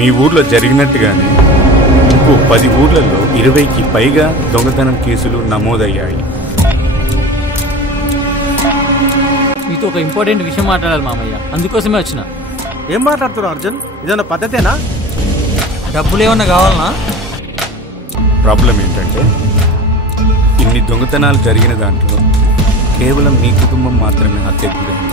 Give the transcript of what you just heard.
మీ ఊర్లో జరిగినట్టుగానే ఇంకో 10 ఊర్లలో 20కి పైగా దొంగతనం కేసులు నమోదయ్యాయి. మీతో ఒక ఇంపార్టెంట్ విషయం మాట్లాడాలి మామయ్య, అందుకోసమే వచ్చిన. ఏం మాట్లాడుతున్నావు అర్జున్? ఇదన్నా పద్ధతేనా? డబ్బులు ఏమన్నా కావాలనా? ప్రాబ్లం ఏంటంటే ఇన్ని దొంగతనాలు జరిగిన దాంట్లో కేవలం మీ కుటుంబం మాత్రమే హత్యకు గురైంది.